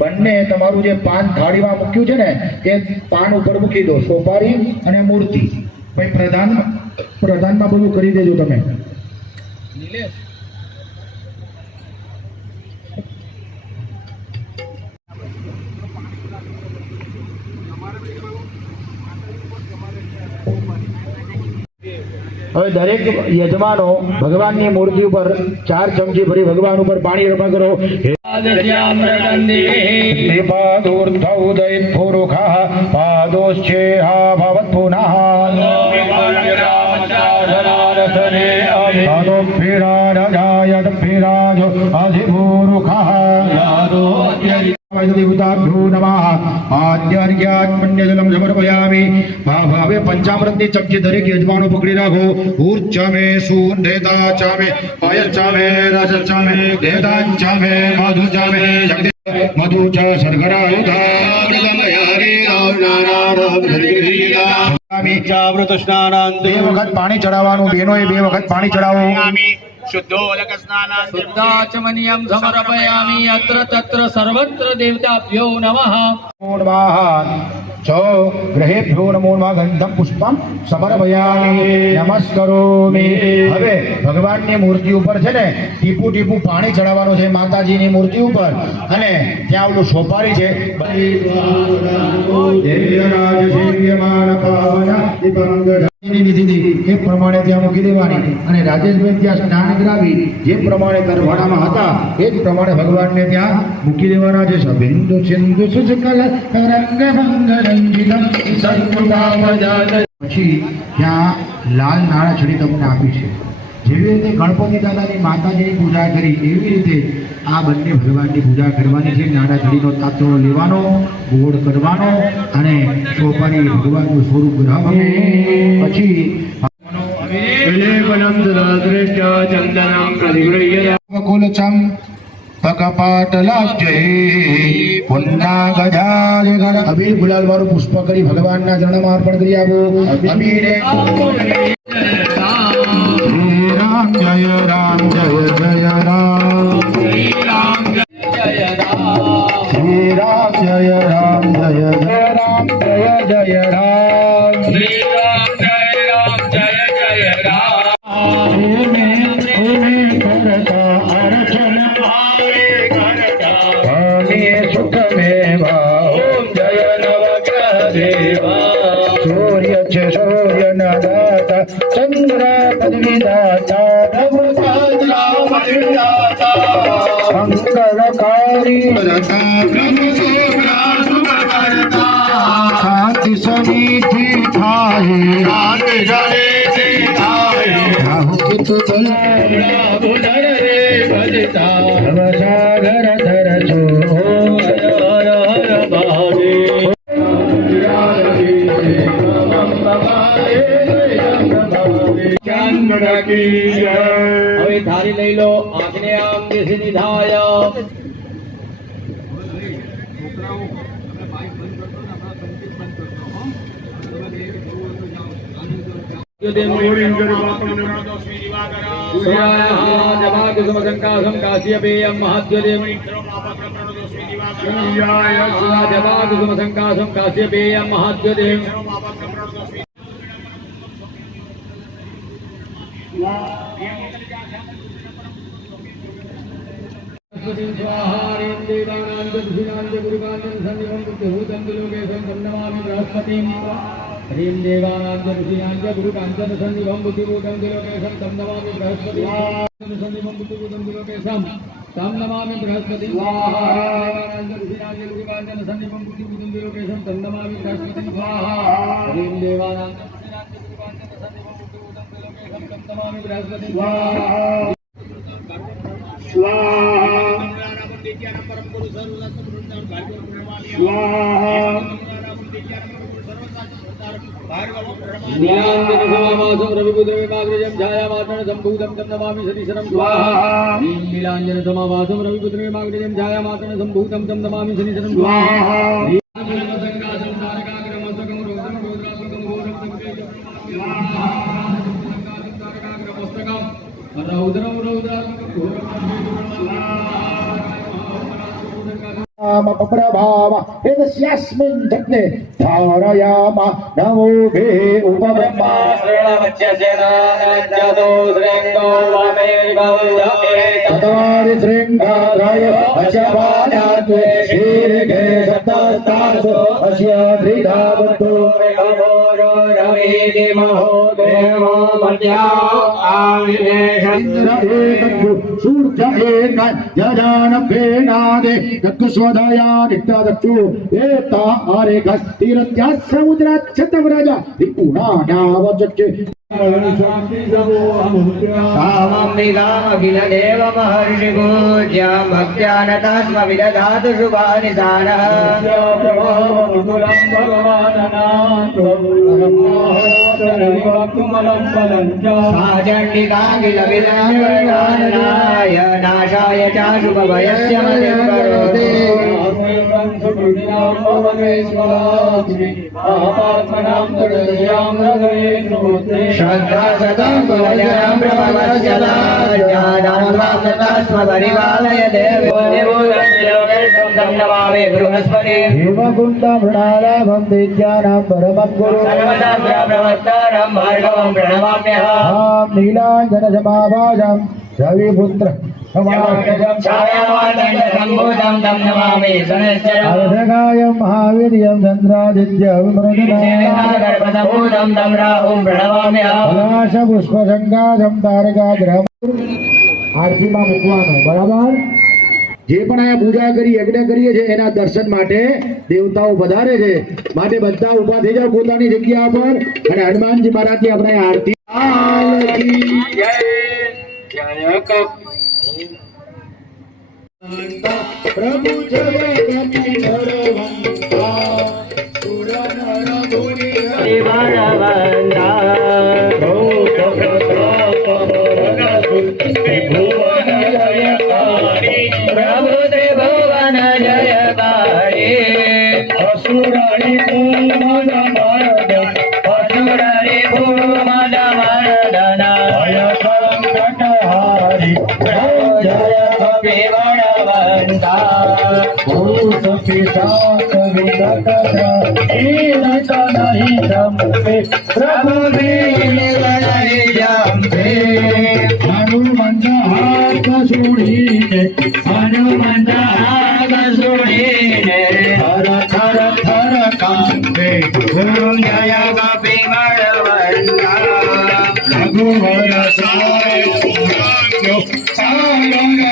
બંને તમારું જે પાન થાળીમાં મૂક્યું છે ને તે પાન ઉપર મૂકી દો, સોપારી અને મૂર્તિ. ભાઈ પ્રધાનમાં બધું કરી દેજો તમે. હવે દરેક યજમાનો ભગવાનની મૂર્તિ ઉપર 4 ચમચી ભરી ભગવાન ઉપર પાણી અર્પણ કરો. પંચામૃતની ચમચી દરેક યજમાનો પકડી રાખો. ઊર્ચામે સુનેતા ચામે પાયચામે રસચામે દેદાંચામે મધુચામે મધુ ચ સદગરાયુધામૃત સ્નાનાંત. 2 વખત પાણી ચડાવવાનું. બહેનોએ 2 વખત પાણી ચડાવો. शुद्धोदक स्नानां शुद्धाचमनीयं समर्पयामि अत्र तत्र सर्वत्र देवताभ्यो नमः. चो ग्रहेभ्यो नमो नमः गंधम पुष्पम समर्पयामि नमस्करोमि. હવે ભગવાનની મૂર્તિ ઉપર છે ને ટીપું ટીપું પાણી ચડાવવાનું છે માતાજીની મૂર્તિ ઉપર, અને ત્યાં ઓલું સોપારી છે. એ પ્રમાણે ત્યાં મૂકી દેવાની, અને રાજેશભાઈ ત્યાં સ્નાન કરાવી જે પ્રમાણે ગરભાડામાં હતા એ જ પ્રમાણે ભગવાનને ત્યાં મૂકી દેવાના છે. સબિંદુ સિંધુ સુજકલ રંગ ભંગ રંજિતમ પછી ત્યાં લાલ નાળાછડી તમને આપી છે. જેવી રીતે ગણપતિ દાદાની માતાજીની પૂજા કરી એવી રીતે આ બંને ભગવાનની પૂજા કરવાની છે. નાળાછડીનો તાતો લેવાનો, ગોળ કરવાનો અને ચોપારી ભગવાનનું સ્વરૂપ ગ્રહવાનું. પછી અબીર ગુલાલ વાળું પુષ્પ કરી ભગવાનના ચરણમાં અર્પણ કરી આવો. અબીરે राम जय राम जय जय राम श्री राम जय राम श्री राम जय राम जय जय राम जय जय राम श्री राम जय जय राम करता अर्चन भावे करता स्वामी सुख मेवा ओम जय नवग्रह देवा सूर्य च सूर्य न दाता चंद्र पदवीदाता मंगलकारी शांति सनिधि थाए राहु कितु बुधर रे भजता सागर धर जो હવે થાળી લઈ લો. આંખને આમ દેશ નિધાય ह्रीं देवानां ऋषीणां गुरुकाञ्चन सन्निभं बुद्धिभूतं त्रिलोकेशं तं नमामि बृहस्पति सन्निभं बुद्धिभूतं त्रिलोकेशं तं नमामि बृहस्पति स्वाहा. ऋषीणां गुरुकाञ्चन सन्निभं बुद्धिभूतं त्रिलोकेशं तं नमामि बृहस्पति स्वाहा. ह्रीं देवानां ऋषीणां गुरुकाञ्चन सन्निभं बुद्धिभूतं त्रिलोकेशं तं नमामि बृहस्पति स्वाहा. नीलांजन रविपुत्रमेवाग्रजं छायामातरण संभूतं तं नमामि सतीशरं स्वाहा. नीलांजन समावासं रविपुत्रमेवाग्रजं छायामातरण संभूतं तं नमामि सतीशरं स्वाहा. रौद्रं प्रभाव यस्मिन् जग्ने धारयाम नमोभे उपब्रह्मा चत्वारि शृङ्गाराय अशवानात्वे शीर्घे सप्तस्तासु अस्य त्रिधावतो सूर्य एक यजान भेनादे स्वदया नित्यदक्षु एता आरे तीरत्या समुद्रा छतव्रजा रिपुणावचक्के सामम्बिकामखिलदेव महर्षि पूज्यां भक्त्यानतास्म विदधातु शुभानिधानः साचण्डिकाखिलविदाय नाशाय च शुभभयस्य मतिं करोति श्रद्धा सदा भवजनं ब्रह्मवज्जलाज्ञानामृतस्व परिपालय देवो नमामि बृहस्पति हेमकुण्डमृणालाभं विद्यानां परमं गुरुं सर्वदा प्रवर्तनं भार्गवं प्रणमाम्यहम् नीलाञ्जनसमाभाजं रविपुत्र छायावादण्डसम्भूतं तं नमामि शनैश्चरम् अर्धकायं महावीर्यं चन्द्रादित्य गर्भसम्भूतं तं राहुं प्रणमाम्यहम् पलाशपुष्पसङ्गाधं तारकाग्रहम् આરતીમાં મૂકવાનો બરાબર જે પણ અહીંયા પૂજા કરી યજ્ઞ કરીએ છે એના દર્શન માટે દેવતાઓ વધારે છે માટે બધા ઊભા થઈ જાઓ પોતાની જગ્યા પર અને હનુમાનજી મહારાજની આપણે આરતી પ્રભુ જગત प्रभु त्रिभुवन जयकारी असुररि भूमदमर्दन जय संकटहारि जय कपिवणवन्ता भूत पिशाच विगत हीनत नहीं जम्पे प्रभु वीर नहीं जम्पे हनुमंत हाथ सुड़ीने हनुमंत हाथ सुड़ीने हर थर थर कांपे ओम जय कपिवणवन्ता रघुवर साय सागर